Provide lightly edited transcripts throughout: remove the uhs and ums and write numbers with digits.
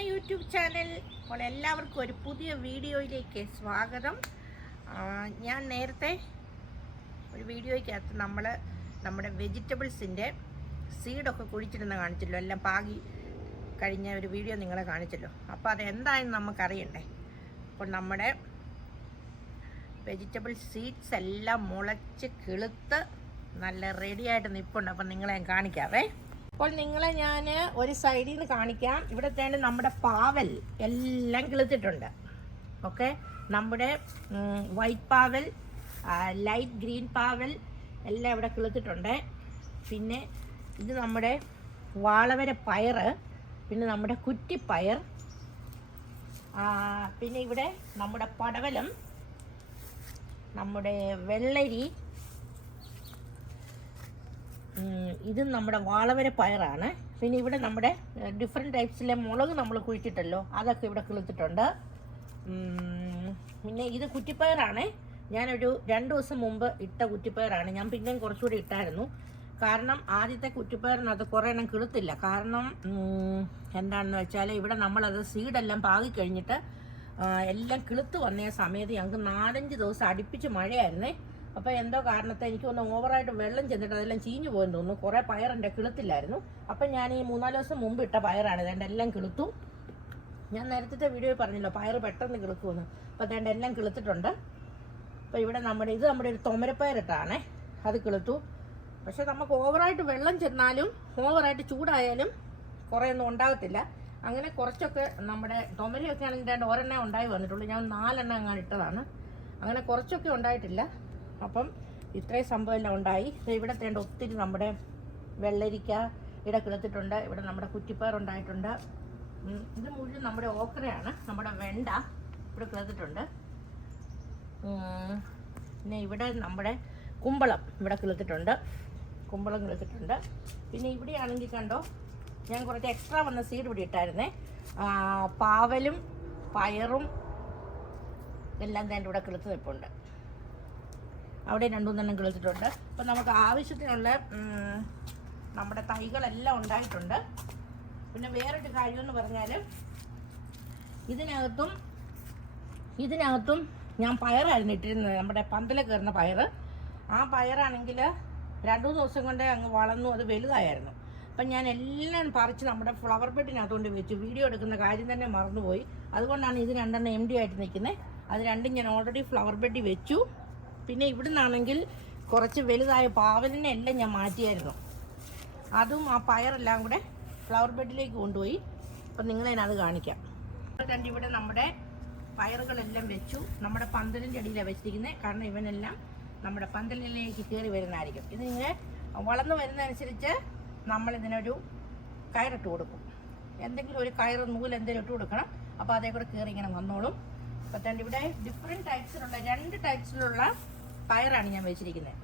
My YouTube channel. അപ്പോൾ എല്ലാവർക്കും ഒരു പുതിയ വീഡിയോയിലേക്ക് സ്വാഗതം. ഞാൻ നേരത്തെ ഒരു വീഡിയോയ്ക്കകത്ത് നമ്മുടെ വെജിറ്റബിൾസിൻ്റെ സീഡൊക്കെ കുഴിച്ചിരുന്ന് കാണിച്ചല്ലോ, എല്ലാം പാകി കഴിഞ്ഞ ഒരു വീഡിയോ നിങ്ങളെ കാണിച്ചല്ലോ. അപ്പോൾ അതെന്തായെന്ന് നമുക്കറിയണ്ടേ. അപ്പോൾ നമ്മുടെ വെജിറ്റബിൾ സീഡ്സ് എല്ലാം മുളച്ച് കിളുത്ത് നല്ല റെഡിയായിട്ട് നിൽപ്പുണ്ട്. അപ്പം നിങ്ങളെ ഞാൻ കാണിക്കാവേ. അപ്പോൾ നിങ്ങളെ ഞാൻ ഒരു സൈഡിൽ നിന്ന് കാണിക്കാം. ഇവിടത്തേണ്ട് നമ്മുടെ പാവൽ എല്ലാം കിളുത്തിട്ടുണ്ട്. ഓക്കെ, നമ്മുടെ വൈറ്റ് പാവൽ, ലൈറ്റ് ഗ്രീൻ പാവൽ എല്ലാം ഇവിടെ കിളുത്തിട്ടുണ്ട്. പിന്നെ ഇത് നമ്മുടെ വാളവര പയർ, പിന്നെ നമ്മുടെ കുറ്റിപ്പയർ, പിന്നെ ഇവിടെ നമ്മുടെ പടവലം, നമ്മുടെ വെള്ളരി, ഇത് നമ്മുടെ വാളവര പയറാണ്. പിന്നെ ഇവിടെ നമ്മുടെ ഡിഫറെൻറ്റ് ടൈപ്സിലെ മുളക് നമ്മൾ കുഴിച്ചിട്ടല്ലോ, അതൊക്കെ ഇവിടെ കിളുത്തിട്ടുണ്ട്. പിന്നെ ഇത് കുറ്റിപ്പയറാണ്. ഞാനൊരു 2 ദിവസം മുമ്പ് ഇട്ട കുറ്റിപ്പയറാണ്. ഞാൻ പിന്നെയും കുറച്ചുകൂടി ഇട്ടായിരുന്നു. കാരണം ആദ്യത്തെ കുറ്റിപ്പയറിനകത്ത് കുറേ എണ്ണം കിളുത്തില്ല. കാരണം എന്താണെന്ന് വെച്ചാൽ ഇവിടെ നമ്മളത് സീഡെല്ലാം പാകിക്കഴിഞ്ഞിട്ട് എല്ലാം കിളുത്ത് വന്ന സമയത്ത് ഞങ്ങൾക്ക് 4-5 ദിവസം അടുപ്പിച്ച് മഴയായിരുന്നേ. അപ്പോൾ എന്തോ കാരണത്തെ എനിക്ക് തോന്നുന്നു ഓവറായിട്ട് വെള്ളം ചെന്നിട്ട് അതെല്ലാം ചീഞ്ഞു പോയെന്ന് തോന്നുന്നു. കുറേ പയറിൻ്റെ കിളുത്തില്ലായിരുന്നു. അപ്പം ഞാൻ ഈ 3-4 ദിവസം മുമ്പ് ഇട്ട പയറാണ്. ഇതേണ്ട എല്ലാം കിളുത്തു. ഞാൻ നേരത്തെ വീഡിയോയിൽ പറഞ്ഞല്ലോ പയർ പെട്ടെന്ന് കിളുക്കുമെന്ന്. അപ്പോൾ അതേണ്ട എല്ലാം കിളുത്തിട്ടുണ്ട്. അപ്പോൾ ഇവിടെ ഇത് നമ്മുടെ ഒരു തൊമരപ്പയറിട്ടാണേ, അത് കിളുത്തു. പക്ഷെ നമുക്ക് ഓവറായിട്ട് വെള്ളം ചെന്നാലും ഓവറായിട്ട് ചൂടായാലും കുറേ ഒന്നും ഉണ്ടാകത്തില്ല. അങ്ങനെ കുറച്ചൊക്കെ നമ്മുടെ തൊമരയൊക്കെ ആണെങ്കിൽ ഒരെണ്ണേ ഉണ്ടായി വന്നിട്ടുള്ളൂ. ഞാൻ 4 എണ്ണം അങ്ങനെ ഇട്ടതാണ്. അങ്ങനെ കുറച്ചൊക്കെ ഉണ്ടായിട്ടില്ല. അപ്പം ഇത്രയും സംഭവം എല്ലാം ഉണ്ടായി. ഇവിടെ തേണ്ട ഒത്തിരി നമ്മുടെ വെള്ളരിക്ക ഇവിടെ കിളുത്തിട്ടുണ്ട്. ഇവിടെ നമ്മുടെ കുറ്റിപ്പയർ ഉണ്ടായിട്ടുണ്ട്. ഇത് മുഴുവൻ നമ്മുടെ ഓക്രയാണ്. നമ്മുടെ വെണ്ട ഇവിടെ കിളുത്തിട്ടുണ്ട്. പിന്നെ ഇവിടെ നമ്മുടെ കുമ്പളം ഇവിടെ കിളുത്തിട്ടുണ്ട്. കുമ്പളം കിളുത്തിട്ടുണ്ട്. പിന്നെ ഇവിടെയാണെങ്കിൽ കണ്ടോ, ഞാൻ കുറച്ച് എക്സ്ട്രാ വന്ന സീഡ് ഇവിടെ ഇട്ടായിരുന്നേ. പാവലും പയറും എല്ലാം തന്നെ ഇവിടെ കിളുത്ത് നിൽപ്പുണ്ട്. അവിടെ 2-3 കിളുത്തിട്ടുണ്ട്. അപ്പം നമുക്ക് ആവശ്യത്തിനുള്ള നമ്മുടെ തൈകളെല്ലാം ഉണ്ടായിട്ടുണ്ട്. പിന്നെ വേറൊരു കാര്യമെന്ന് പറഞ്ഞാൽ ഇതിനകത്തും ഞാൻ പയറായിരുന്നു ഇട്ടിരുന്നത്, നമ്മുടെ പന്തല കയറുന്ന പയർ. ആ പയറാണെങ്കിൽ 2-3 ദിവസം കൊണ്ട് അങ്ങ് വളർന്നു, അത് വലുതായിരുന്നു. അപ്പം ഞാൻ എല്ലാം പറിച്ച് നമ്മുടെ ഫ്ലവർ ബെഡിനകത്തുകൊണ്ട് വെച്ചു. വീഡിയോ എടുക്കുന്ന കാര്യം തന്നെ മറന്നുപോയി. അതുകൊണ്ടാണ് ഇത് 2 എണ്ണം എം ഡി ആയിട്ട് നിൽക്കുന്നത്. അത് 2 ഞാൻ ഓൾറെഡി ഫ്ലവർ ബെഡിൽ വെച്ചു. പിന്നെ ഇവിടെ നിന്നാണെങ്കിൽ കുറച്ച് വലുതായ പാവലിനെ എല്ലാം ഞാൻ മാറ്റിയായിരുന്നു. അതും ആ പയറെല്ലാം കൂടെ ഫ്ലവർ ബെഡിലേക്ക് കൊണ്ടുപോയി. അപ്പം നിങ്ങളെ അത് കാണിക്കാം. ഇവിടെ നമ്മുടെ പയറുകളെല്ലാം വെച്ചു. നമ്മുടെ പന്തലിൻ്റെ അടിയിലാണ് വെച്ചിരിക്കുന്നത്. കാരണം ഇവനെല്ലാം നമ്മുടെ പന്തലിലേക്ക് കയറി വരുന്നതായിരിക്കും. ഇതിങ്ങനെ വളർന്നു വരുന്നതനുസരിച്ച് നമ്മളിതിനൊരു കയറിട്ട് കൊടുക്കും. എന്തെങ്കിലും ഒരു കയറ് നൂല് എന്തെങ്കിലും ഇട്ട് കൊടുക്കണം. അപ്പോൾ അതേ കൂടെ കയറി ഇങ്ങനെ വന്നോളും. അപ്പം തന്നെ ഇവിടെ ഡിഫറെൻറ്റ് ടൈപ്സിലുള്ള 2 ടൈപ്സിലുള്ള പയറാണ് ഞാൻ വെച്ചിരിക്കുന്നത്.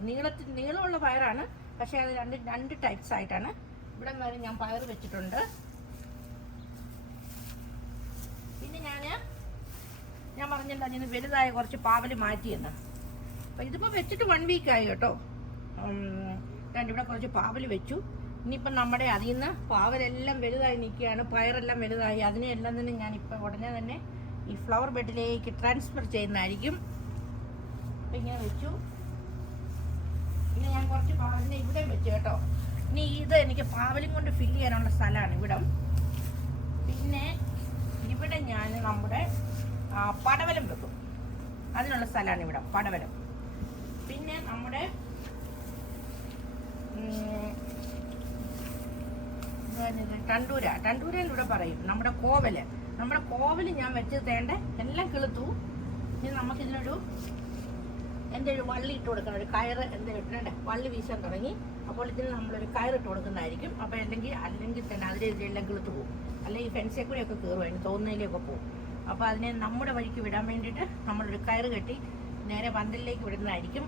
നീളമുള്ള പയറാണ്, പക്ഷേ അത് 2 ടൈപ്സ് ആയിട്ടാണ്. ഇവിടെ വരെ ഞാൻ പയർ വെച്ചിട്ടുണ്ട്. പിന്നെ ഞാൻ പറഞ്ഞില്ല അതിന് വലുതായ കുറച്ച് പാവൽ മാറ്റിയെന്ന്. അപ്പം ഇതിപ്പോൾ വെച്ചിട്ട് 1 വീക്കായി കേട്ടോ. ഇവിടെ കുറച്ച് പാവൽ വെച്ചു. ഇനിയിപ്പം നമ്മുടെ അതിൽ നിന്ന് പാവലെല്ലാം വലുതായി നിൽക്കുകയാണ്. പയറെല്ലാം വലുതായി. അതിനെല്ലാം തന്നെ ഞാനിപ്പോൾ ഉടനെ തന്നെ ഈ ഫ്ലവർ ബെഡിലേക്ക് ട്രാൻസ്ഫർ ചെയ്യുന്നതായിരിക്കും. അപ്പം ഇങ്ങനെ വെച്ചു. പിന്നെ ഞാൻ കുറച്ച് പാവലിനെ ഇവിടെ വെച്ചു കേട്ടോ. ഇനി ഇത് എനിക്ക് പാവലും കൊണ്ട് ഫില്ല് ചെയ്യാനുള്ള സ്ഥലമാണ് ഇവിടം. പിന്നെ ഇവിടെ ഞാൻ നമ്മുടെ പടവലം വെക്കും, അതിനുള്ള സ്ഥലമാണ് ഇവിടം, പടവലം. പിന്നെ നമ്മുടെ ടണ്ടൂരൻ ഇവിടെ പറയും. നമ്മുടെ കോവല് ഞാൻ വെച്ച് തേണ്ട എല്ലാം കിളുത്തു. ഇനി നമുക്കിതിനൊരു ഒരു വള്ളി ഇട്ട് കൊടുക്കണം. ഒരു കയറ് എന്തെങ്കിലും ഇട്ടേണ്ട, വള്ളി വീശാൻ തുടങ്ങി. അപ്പോൾ ഇതിന് നമ്മളൊരു കയറിട്ട് കൊടുക്കുന്നതായിരിക്കും. അപ്പോൾ അല്ലെങ്കിൽ തന്നെ അതിലെല്ലാം കിളുത്ത് പോകും. അല്ലെങ്കിൽ ഫെൻസേ കൂടെയൊക്കെ കയറും, അതിന് തോന്നുന്നതിലേക്ക് പോകും. അപ്പോൾ അതിനെ നമ്മുടെ വഴിക്ക് വിടാൻ വേണ്ടിയിട്ട് നമ്മളൊരു കയറ് കെട്ടി നേരെ പന്തലിലേക്ക് വിടുന്നതായിരിക്കും.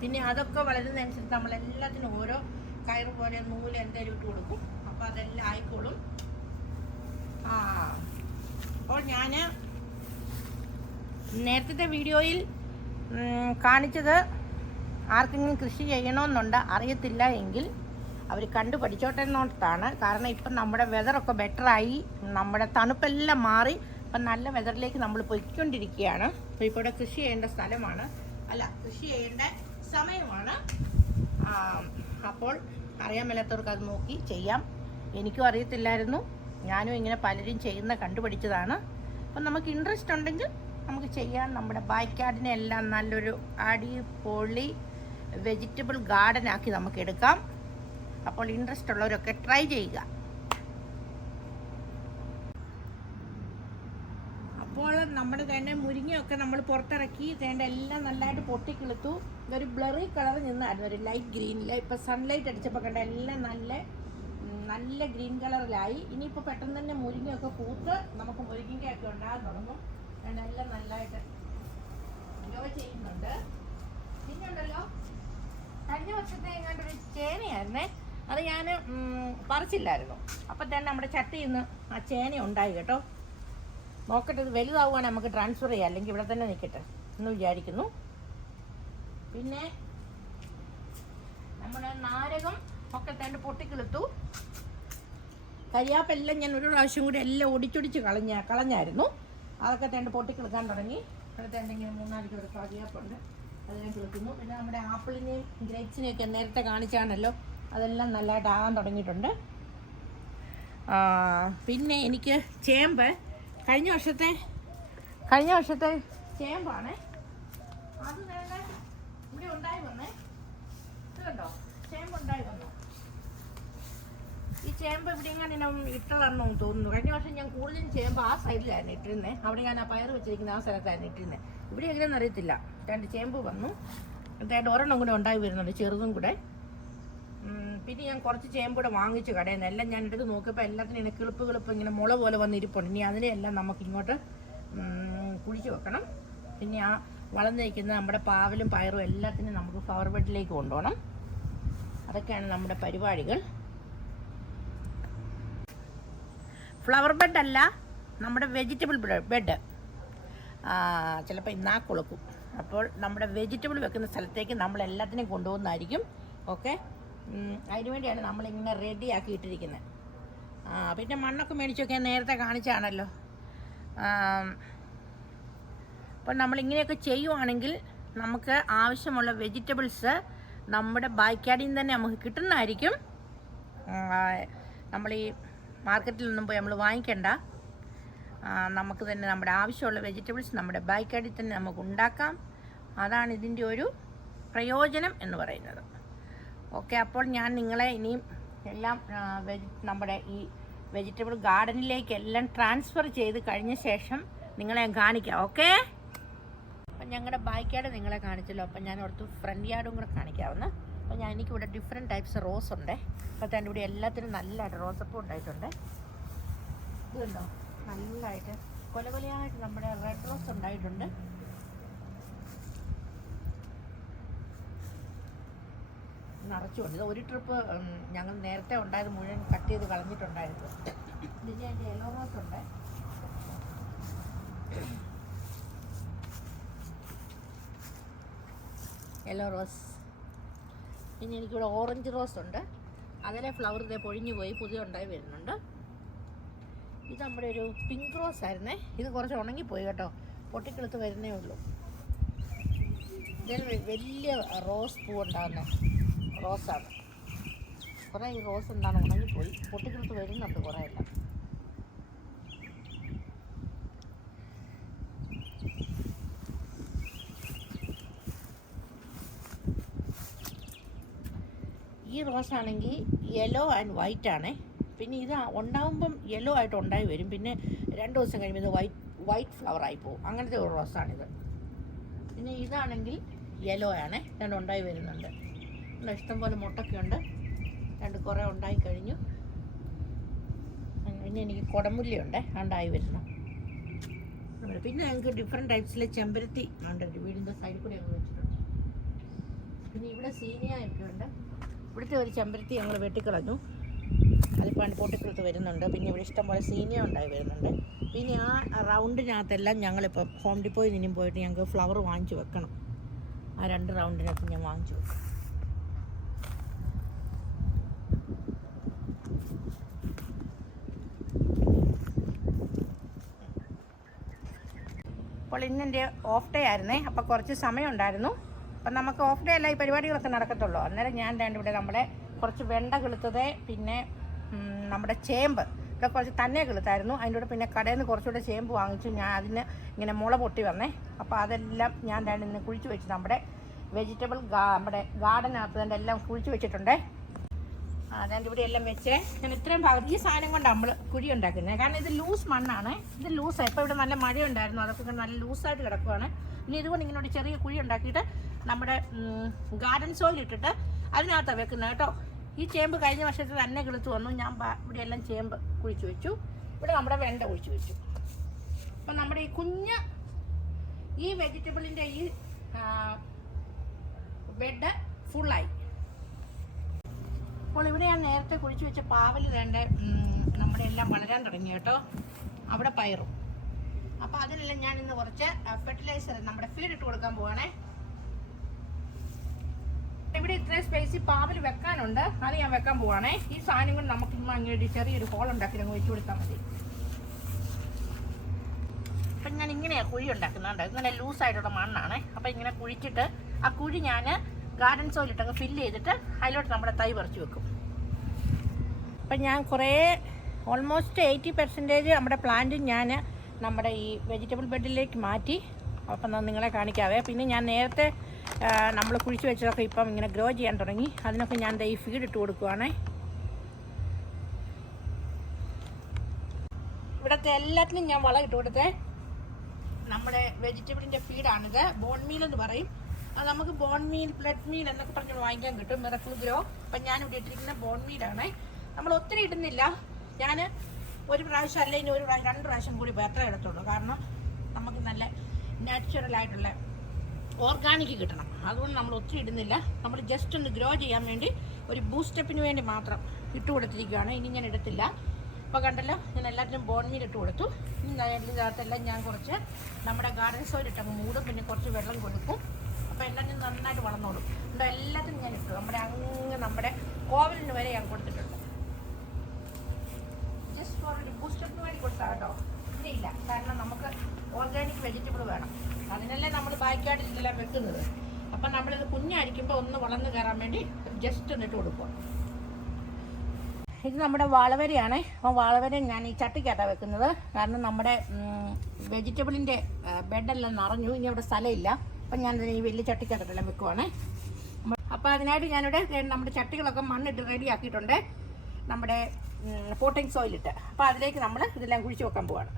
പിന്നെ അതൊക്കെ വളരുന്നതനുസരിച്ച് നമ്മളെല്ലാത്തിനും ഓരോ കയറ് പോലെ നൂല് എന്തെങ്കിലും ഇട്ട് കൊടുക്കും. അപ്പോൾ അതെല്ലാം ആയിക്കോളും. അപ്പോൾ ഞാൻ നേരത്തെ വീഡിയോയിൽ കാണിച്ചത് ആർക്കെങ്കിലും കൃഷി ചെയ്യണമെന്നുണ്ട്, അറിയത്തില്ല എങ്കിൽ അവർ കണ്ടു പഠിച്ചോട്ടെ എന്നോർത്താണ്. കാരണം ഇപ്പം നമ്മുടെ വെതറൊക്കെ ബെറ്ററായി, നമ്മുടെ തണുപ്പെല്ലാം മാറി ഇപ്പം നല്ല വെതറിലേക്ക് നമ്മൾ പൊയ്ക്കൊണ്ടിരിക്കുകയാണ്. അപ്പോൾ ഇപ്പോൾ ഇവിടെ കൃഷി ചെയ്യേണ്ട സ്ഥലമാണ്, അല്ല കൃഷി ചെയ്യേണ്ട സമയമാണ്. അപ്പോൾ അറിയാൻ മേലാത്തവർക്ക് അത് നോക്കി ചെയ്യാം. എനിക്കും അറിയത്തില്ലായിരുന്നു, ഞാനും ഇങ്ങനെ പലരും ചെയ്യുന്ന കണ്ടുപിടിച്ചതാണ്. അപ്പം നമുക്ക് ഇൻട്രസ്റ്റ് ഉണ്ടെങ്കിൽ നമുക്ക് ചെയ്യാൻ. നമ്മുടെ ബാക്ക് എല്ലാം നല്ലൊരു അടിപൊളി വെജിറ്റബിൾ ഗാർഡൻ ആക്കി നമുക്ക് എടുക്കാം. അപ്പോൾ ഇൻട്രസ്റ്റ് ഉള്ളവരൊക്കെ ട്രൈ ചെയ്യുക. അപ്പോൾ നമ്മുടെ തന്നെ മുരിങ്ങയൊക്കെ നമ്മൾ പുറത്തിറക്കി എല്ലാം നല്ലതായിട്ട് പൊട്ടിക്കിളുത്തു. ഇതൊരു ബ്ലറി കളർ നിന്നായിരുന്നു, ഒരു ലൈറ്റ് ഗ്രീനിൽ. ഇപ്പം സൺലൈറ്റ് അടിച്ചപ്പോൾ കണ്ട എല്ലാം നല്ല ഗ്രീൻ കളറിലായി. ഇനിയിപ്പോൾ പെട്ടെന്ന് തന്നെ മുരിങ്ങയൊക്കെ പൂത്ത് നമുക്ക് മുരിങ്ങയൊക്കെ ഉണ്ടാകാൻ തുടങ്ങും. എല്ലാം നല്ലതായിട്ട് ഗ്രോ ചെയ്യുന്നുണ്ട്. പിന്നെ ഉണ്ടല്ലോ, കഴിഞ്ഞ വർഷത്തെ എങ്ങാണ്ടൊരു ചേനയായിരുന്നേ, അത് ഞാൻ പറിച്ചില്ലായിരുന്നു. അപ്പം തന്നെ നമ്മുടെ ചട്ടിയിൽ നിന്ന് ആ ചേന ഉണ്ടായി കേട്ടോ. നോക്കട്ടെ, ഇത് വലുതാവുകയാണെങ്കിൽ നമുക്ക് ട്രാൻസ്ഫർ ചെയ്യാം, അല്ലെങ്കിൽ ഇവിടെ തന്നെ നിൽക്കട്ടെ എന്ന് വിചാരിക്കുന്നു. പിന്നെ നമ്മുടെ നാരകം ഒക്കെ തന്നെ പൊട്ടിക്കിളുത്തു. കരിയാപ്പെല്ലാം ഞാൻ ഒരു പ്രാവശ്യം കൂടി എല്ലാം ഒടിച്ചൊടിച്ച് കളഞ്ഞായിരുന്നു. അതൊക്കെ തേണ്ട പൊട്ടിക്കിളുക്കാൻ തുടങ്ങി. അടുത്തേണ്ടെങ്കിലും 3-4 കിലോ കരിയാപ്പുണ്ട്, അതെല്ലാം കിളുക്കുന്നു. പിന്നെ നമ്മുടെ ആപ്പിളിനെയും ഗ്രേപ്സിനെയൊക്കെ നേരത്തെ കാണിച്ചാണല്ലോ, അതെല്ലാം നല്ലതായിട്ട് ആകാൻ തുടങ്ങിയിട്ടുണ്ട്. പിന്നെ എനിക്ക് ചേമ്പ് കഴിഞ്ഞ വർഷത്തെ ചേമ്പാണ്. അത് നേരെ ഇവിടെ ഉണ്ടായി വന്നേ, ഇത് കണ്ടോ, ചേമ്പുണ്ടായി വന്നു. ഈ ചേമ്പ് ഇവിടെ ഞാൻ ഇട്ടതാണെന്ന് തോന്നുന്നു. കഴിഞ്ഞ വർഷം ഞാൻ കൂടുതലും ചേമ്പ് ആ സൈഡിലായിരുന്നു ഇട്ടിരുന്നത്. അവിടെ ഞാൻ ആ പയർ വെച്ചിരിക്കുന്ന ആ സ്ഥലത്തായിരുന്നു ഇട്ടിരുന്നത്. ഇവിടെ എങ്ങനെയെന്ന് അറിയത്തില്ല, 2 ചേമ്പ് വന്നു. എന്നിട്ട് ഒരെണ്ണം കൂടെ ഉണ്ടായി വരുന്നുണ്ട്, ചെറുതും കൂടെ. പിന്നെ ഞാൻ കുറച്ച് ചേമ്പ് കൂടെ വാങ്ങിച്ചു കടയിൽ നിന്ന്. എല്ലാം ഞാൻ എടുത്ത് നോക്കിയപ്പോൾ എല്ലാത്തിനും ഇങ്ങനെ കിളിപ്പ് ഇങ്ങനെ മുള പോലെ വന്നിരിപ്പുണ്ട്. ഇനി അതിനെയെല്ലാം നമുക്ക് ഇങ്ങോട്ട് കുഴിച്ച് വെക്കണം. പിന്നെ ആ വളർന്നിരിക്കുന്ന നമ്മുടെ പാവലും പയറും എല്ലാത്തിനും നമുക്ക് ഫ്ലവർ ബെഡിലേക്ക് കൊണ്ടുപോകണം. അതൊക്കെയാണ് നമ്മുടെ പരിപാടികൾ. ഫ്ലവർ ബെഡല്ല, നമ്മുടെ വെജിറ്റബിൾ ബെഡ്. ചിലപ്പോൾ ഇന്നാ കൊടുക്കും. അപ്പോൾ നമ്മുടെ വെജിറ്റബിൾ വെക്കുന്ന സ്ഥലത്തേക്ക് നമ്മൾ എല്ലാത്തിനെയും കൊണ്ടുപോകുന്നതായിരിക്കും. ഓക്കെ, അതിനുവേണ്ടിയാണ് നമ്മളിങ്ങനെ റെഡിയാക്കി ഇട്ടിരിക്കുന്നത്. പിന്നെ മണ്ണൊക്കെ മേടിച്ചൊക്കെ നേരത്തെ കാണിച്ചാണല്ലോ. അപ്പോൾ നമ്മളിങ്ങനെയൊക്കെ ചെയ്യുവാണെങ്കിൽ നമുക്ക് ആവശ്യമുള്ള വെജിറ്റബിൾസ് നമ്മുടെ ബാക്ക്യാർഡിൽ നിന്ന് തന്നെ നമുക്ക് കിട്ടുന്നതായിരിക്കും. നമ്മൾ ഈ മാർക്കറ്റിൽ നിന്നും പോയി നമ്മൾ വാങ്ങിക്കേണ്ട. നമുക്ക് തന്നെ നമ്മുടെ ആവശ്യമുള്ള വെജിറ്റബിൾസ് നമ്മുടെ ബാക്ക്യാർഡിൽ തന്നെ നമുക്ക് ഉണ്ടാക്കാം. അതാണ് ഇതിൻ്റെ ഒരു പ്രയോജനം എന്ന് പറയുന്നത്. ഓക്കെ, അപ്പോൾ ഞാൻ നിങ്ങളെ ഇനിയും എല്ലാം നമ്മുടെ ഈ വെജിറ്റബിൾ ഗാർഡനിലേക്ക് എല്ലാം ട്രാൻസ്ഫർ ചെയ്ത് കഴിഞ്ഞ ശേഷം നിങ്ങളെ ഞാൻ കാണിക്കാം. ഓക്കെ, അപ്പം ഞങ്ങളുടെ ബാക്ക്യാർഡ് നിങ്ങളെ കാണിച്ചല്ലോ. അപ്പം ഞാൻ ഓർത്തു ഫ്രണ്ട് യാർഡും കൂടെ കാണിക്കാവുന്ന. അപ്പോൾ എനിക്കിവിടെ ഡിഫറെൻറ്റ് ടൈപ്സ് റോസ് ഉണ്ട്. അപ്പോൾ തന്നെ ഇവിടെ എല്ലാത്തിനും നല്ലതായിട്ട് റോസപ്പൂ ഉണ്ടായിട്ടുണ്ട്. ഇതുണ്ടോ, നല്ലതായിട്ട് കൊലകൊലയായിട്ട് നമ്മുടെ റെഡ് റോസ് ഉണ്ടായിട്ടുണ്ട്. നിറച്ചുകൊണ്ട് ഇത് ഒരു ട്രിപ്പ് ഞങ്ങൾ നേരത്തെ ഉണ്ടായത് മുഴുവൻ കട്ട് ചെയ്ത് കളഞ്ഞിട്ടുണ്ടായിരുന്നു. പിന്നെ അതിൻ്റെ യെല്ലോ റോസ് ഉണ്ട്. Yellow rose. പിന്നെ എനിക്കിവിടെ ഓറഞ്ച് റോസ് ഉണ്ട്. അതിലെ ഫ്ലവർ ഇതേ പൊഴിഞ്ഞു പോയി, പുതിയ ഉണ്ടായി വരുന്നുണ്ട്. ഇത് നമ്മുടെ ഒരു പിങ്ക് റോസ് ആയിരുന്നേ. ഇത് കുറച്ച് ഉണങ്ങിപ്പോയി കേട്ടോ, പൊട്ടിക്കിളുത്ത് വരുന്നേ ഉള്ളൂ. ഇതിൽ വലിയ റോസ് പൂ ഉണ്ടാകുന്ന റോസാണ്. കുറേ ഈ റോസ് എന്താണ് ഉണങ്ങിപ്പോയി, പൊട്ടിക്കിളുത്ത് വരുന്നുണ്ട് കുറേ എല്ലാം. ഈ റോസ് ആണെങ്കിൽ യെല്ലോ ആൻഡ് വൈറ്റ് ആണ്. പിന്നെ ഇത് ഉണ്ടാകുമ്പം യെല്ലോ ആയിട്ട് ഉണ്ടായി വരും, പിന്നെ 2 ദിവസം കഴിയുമ്പോൾ ഇത് വൈറ്റ് ഫ്ലവർ ആയി പോകും. അങ്ങനത്തെ ഒരു റോസാണിത്. പിന്നെ ഇതാണെങ്കിൽ യെല്ലോ ആണ്, 2 ഉണ്ടായി വരുന്നുണ്ട്. ഇഷ്ടംപോലെ മുട്ടൊക്കെ ഉണ്ട്, 2 കുറേ ഉണ്ടായി കഴിഞ്ഞു. പിന്നെ എനിക്ക് കുടമുല്ലയുണ്ട്, ഉണ്ടായി വരുന്നു. പിന്നെ ഞങ്ങൾക്ക് ഡിഫറെൻറ്റ് ടൈപ്സിലെ ചെമ്പരത്തി ഉണ്ട്, വീടിൻ്റെ സൈഡിൽ കൂടി ഞങ്ങൾ വെച്ചിട്ടുണ്ട്. പിന്നെ ഇവിടെ സീനിയൊക്കെ ഉണ്ട്. ഇവിടുത്തെ ഒരു ചെമ്പരത്തി ഞങ്ങൾ വെട്ടിക്കളഞ്ഞു, അതിപ്പോൾ പൊട്ടിക്കിളുത്ത് വരുന്നുണ്ട്. പിന്നെ ഇവിടെ ഇഷ്ടംപോലെ സീനിയ ഉണ്ടായി വരുന്നുണ്ട്. പിന്നെ ആ റൗണ്ടിനകത്തെല്ലാം ഞങ്ങളിപ്പം ഹോം ഡിപ്പോയിൽ നിന്നും പോയിട്ട് ഞങ്ങൾക്ക് ഫ്ലവർ വാങ്ങിച്ച് വെക്കണം. ആ 2 റൗണ്ടിനകത്ത് ഞാൻ വാങ്ങിച്ചു വെക്കും. അപ്പോൾ ഇന്ന് എൻ്റെ ഓഫ് ഡേ ആയിരുന്നേ. അപ്പോൾ കുറച്ച് സമയം ഉണ്ടായിരുന്നു. അപ്പം നമുക്ക് ഓഫ് ഡേ അല്ല ഈ പരിപാടികളൊക്കെ നടക്കത്തുള്ളൂ. അന്നേരം ഞാൻ ഇവിടെ നമ്മുടെ കുറച്ച് വെണ്ട കിളുത്തത്, പിന്നെ നമ്മുടെ ചേമ്പ് ഇവിടെ കുറച്ച് തന്നെ കിളുത്തായിരുന്നു. അതിൻ്റെ കൂടെ പിന്നെ കടയിൽ നിന്ന് കുറച്ചുകൂടെ ചേമ്പ് വാങ്ങിച്ചു. ഞാൻ അതിന് ഇങ്ങനെ മുള പൊട്ടി വന്നേ. അപ്പോൾ അതെല്ലാം ഞാൻ ഇന്ന് കുഴിച്ച് വെച്ച് നമ്മുടെ വെജിറ്റബിൾ നമ്മുടെ ഗാർഡനകത്ത് തന്നെ എല്ലാം കുഴിച്ച് വെച്ചിട്ടുണ്ട്. അതിൻ്റെ ഇവിടെ എല്ലാം വെച്ച് ഞാൻ ഇത്രയും ഭാഗത്ത് ഈ സാധനം കൊണ്ട് നമ്മൾ കുഴി ഉണ്ടാക്കുന്നത്. കാരണം ഇത് ലൂസ് മണ്ണാണ്, ഇത് ലൂസാണ്. ഇപ്പോൾ ഇവിടെ നല്ല മഴ ഉണ്ടായിരുന്നു, അതൊക്കെ നല്ല ലൂസായിട്ട് കിടക്കുവാണ്. ഇനി ഇതുകൊണ്ട് ഇങ്ങനെ ഒരു ചെറിയ കുഴി ഉണ്ടാക്കിയിട്ട് നമ്മുടെ ഗാർഡൻ സോയിൽ ഇട്ടിട്ട് അതിനകത്താണ് വെക്കുന്നത് കേട്ടോ. ഈ ചേമ്പ് കഴിഞ്ഞ വർഷത്തിൽ തന്നെ കിളുത്ത് വന്നു. ഞാൻ ഇവിടെ എല്ലാം ചേമ്പ് കുഴിച്ച് വെച്ചു. ഇവിടെ നമ്മുടെ വെണ്ട കുഴിച്ച് വെച്ചു. അപ്പം നമ്മുടെ ഈ കുഞ്ഞ് ഈ വെജിറ്റബിളിൻ്റെ ഈ ബെഡ് ഫുള്ളായി. അപ്പോൾ ഇവിടെ ഞാൻ നേരത്തെ കുഴിച്ച് വെച്ച പാവൽ വേണ്ട നമ്മുടെ എല്ലാം വളരാൻ തുടങ്ങി കേട്ടോ. അവിടെ പയറും. അപ്പോൾ അതിനെല്ലാം ഞാൻ ഇന്ന് കുറച്ച് ഫെർട്ടിലൈസർ നമ്മുടെ ഫീഡ് ഇട്ട് കൊടുക്കാൻ പോവാണേ. ഇവിടെ ഇത്രയും സ്പേസിൽ പാവൽ വെക്കാനുണ്ട്, അത് ഞാൻ വെക്കാൻ പോവാണേ. ഈ സാധനം കൊണ്ട് നമുക്ക് ഇന്ന് അങ്ങനെ ചെറിയൊരു ഹോൾ ഉണ്ടാക്കി അങ്ങ് വെച്ച് കൊടുത്താൽ മതി. അപ്പം ഞാൻ ഇങ്ങനെയാണ് കുഴി ഉണ്ടാക്കുന്നുണ്ട്. ഇങ്ങനെ ലൂസായിട്ടുള്ള മണ്ണാണ്. അപ്പം ഇങ്ങനെ കുഴിച്ചിട്ട് ആ കുഴി ഞാൻ ഗാർഡൻ സോയിലിട്ടൊക്കെ ഫില്ല് ചെയ്തിട്ട് അതിലോട്ട് നമ്മുടെ തൈ പറിച്ച് വെക്കും. അപ്പം ഞാൻ കുറേ ഓൾമോസ്റ്റ് 80% നമ്മുടെ പ്ലാന്റ് ഞാൻ നമ്മുടെ ഈ വെജിറ്റബിൾ ബെഡിലേക്ക് മാറ്റി. അപ്പം നിങ്ങളെ കാണിക്കാവേ. പിന്നെ ഞാൻ നേരത്തെ നമ്മൾ കുഴിച്ച് വെച്ചതൊക്കെ ഇപ്പം ഇങ്ങനെ ഗ്രോ ചെയ്യാൻ തുടങ്ങി. അതിനൊക്കെ ഞാൻ ഈ ഫീഡ് ഇട്ട് കൊടുക്കുവാണേ. ഇവിടുത്തെ എല്ലാത്തിനും ഞാൻ വളം ഇട്ട് കൊടുത്തേ. നമ്മുടെ വെജിറ്റബിളിൻ്റെ ഫീഡാണിത്. ബോൺ മീൽ എന്ന് പറയും. അത് നമുക്ക് ബോൺ മീൽ, ബ്ലഡ് മീൽ എന്നൊക്കെ പറഞ്ഞ് വാങ്ങിക്കാൻ കിട്ടും, മിറക്കിൾ ഗ്രോ. അപ്പം ഞാനിവിടെ ഇട്ടിരിക്കുന്ന ബോൺ മീലാണ്. നമ്മൾ ഒത്തിരി ഇടുന്നില്ല. ഞാൻ ഒരു പ്രാവശ്യം അല്ലെങ്കിൽ ഒരു പ്രാവശ്യം 2 പ്രാവശ്യം കൂടി അത്ര ഇടത്തുള്ളൂ. കാരണം നമുക്ക് നല്ല നാച്ചുറലായിട്ടുള്ള ഓർഗാനിക് കിട്ടണം. അതുകൊണ്ട് നമ്മൾ ഒത്തിരി ഇടുന്നില്ല. നമ്മൾ ജസ്റ്റ് ഒന്ന് ഗ്രോ ചെയ്യാൻ വേണ്ടി ഒരു ബൂസ്റ്റപ്പിന് വേണ്ടി മാത്രം ഇട്ട് കൊടുത്തിരിക്കുകയാണ്. ഇനി ഞാൻ ഇടത്തില്ല. അപ്പോൾ കണ്ടല്ലോ, ഞാൻ എല്ലാത്തിനും ബോൺ മീൽ ഇട്ട് കൊടുത്തു. ഇനി ഇതിനകത്തെല്ലാം ഞാൻ കുറച്ച് നമ്മുടെ ഗാർഡൻ സോയിൽ ഇട്ടങ്ങ് മൂടും. പിന്നെ കുറച്ച് വെള്ളം കൊടുക്കും. അപ്പോൾ എല്ലാം ഞാൻ നന്നായിട്ട് വളർന്നോളും. അതുകൊണ്ട് എല്ലാത്തിനും ഞാൻ ഇട്ടു. നമ്മുടെ കോവലിന് വരെ ഞാൻ കൊടുത്തിട്ടുണ്ട്. ജസ്റ്റ് ഫോർ ഒരു ബൂസ്റ്റപ്പിന് വേണ്ടി കൊടുത്താൽ കേട്ടോ. ഇല്ല, കാരണം നമുക്ക് ഓർഗാനിക് വെജിറ്റബിൾ വേണം. അതിനല്ലേ നമ്മൾ ബാക്കിയായിട്ട് ഇതെല്ലാം വെക്കുന്നത്. അപ്പം നമ്മളിത് കുഞ്ഞായിരിക്കുമ്പോൾ ഒന്ന് വളർന്ന് കയറാൻ വേണ്ടി ജസ്റ്റ് ഒന്നിട്ട് കൊടുക്കുക. ഇത് നമ്മുടെ വാളവരയാണ്. അപ്പോൾ വാളവര ഞാൻ ഈ ചട്ടിക്കകത്താണ് വെക്കുന്നത്. കാരണം നമ്മുടെ വെജിറ്റബിളിൻ്റെ ബെഡെല്ലാം നിറഞ്ഞു. ഇനി അവിടെ സ്ഥലമില്ല. അപ്പം ഞാനിതിന് ഈ വലിയ ചട്ടിക്കകത്തെല്ലാം വെക്കുവാണ്. അപ്പോൾ അതിനായിട്ട് ഞാനിവിടെ നമ്മുടെ ചട്ടികളൊക്കെ മണ്ണിട്ട് റെഡിയാക്കിയിട്ടുണ്ട്, നമ്മുടെ പോട്ടിംഗ് സോയിലിട്ട്. അപ്പോൾ അതിലേക്ക് നമ്മൾ ഇതെല്ലാം കുഴിച്ച് വെക്കാൻ പോവാണ്.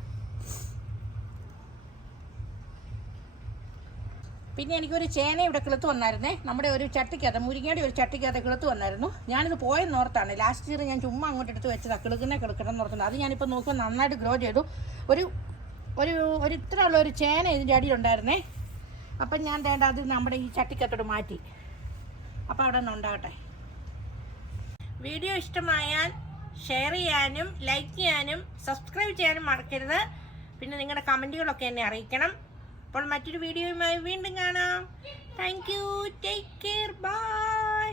പിന്നെ എനിക്കൊരു ചേന ഇവിടെ കിളുത്ത് വന്നായിരുന്നേ. നമ്മുടെ ഒരു ചട്ടിക്കകത്ത്, മുരിങ്ങയുടെ ഒരു ചട്ടിക്കകത്ത് കിളുത്ത് വന്നായിരുന്നു. ഞാനിത് പോയെന്നോർത്താണ്. ലാസ്റ്റ് ഇയർ ഞാൻ ചുമ്മാ അങ്ങോട്ട് എടുത്ത് വെച്ചതാണ്. കിളുക്കണം ഓർത്തുണ്ട്. അത് ഞാനിപ്പോൾ നോക്കുമ്പോൾ നന്നായിട്ട് ഗ്രോ ചെയ്തു. ഒരു ഇത്ര ഉള്ള ഒരു ചേന ഇതിൻ്റെ അടിയിലുണ്ടായിരുന്നേ. അപ്പം ഞാൻ അത് നമ്മുടെ ഈ ചട്ടിക്കകത്തോട് മാറ്റി. അപ്പോൾ അവിടെ നിന്ന് ഉണ്ടാകട്ടെ. വീഡിയോ ഇഷ്ടമായാൽ ഷെയർ ചെയ്യാനും ലൈക്ക് ചെയ്യാനും സബ്സ്ക്രൈബ് ചെയ്യാനും മറക്കരുത്. പിന്നെ നിങ്ങളുടെ കമൻറ്റുകളൊക്കെ എന്നെ അറിയിക്കണം. അപ്പോൾ മറ്റൊരു വീഡിയോയുമായി വീണ്ടും കാണാം. Thank you. Take care. By.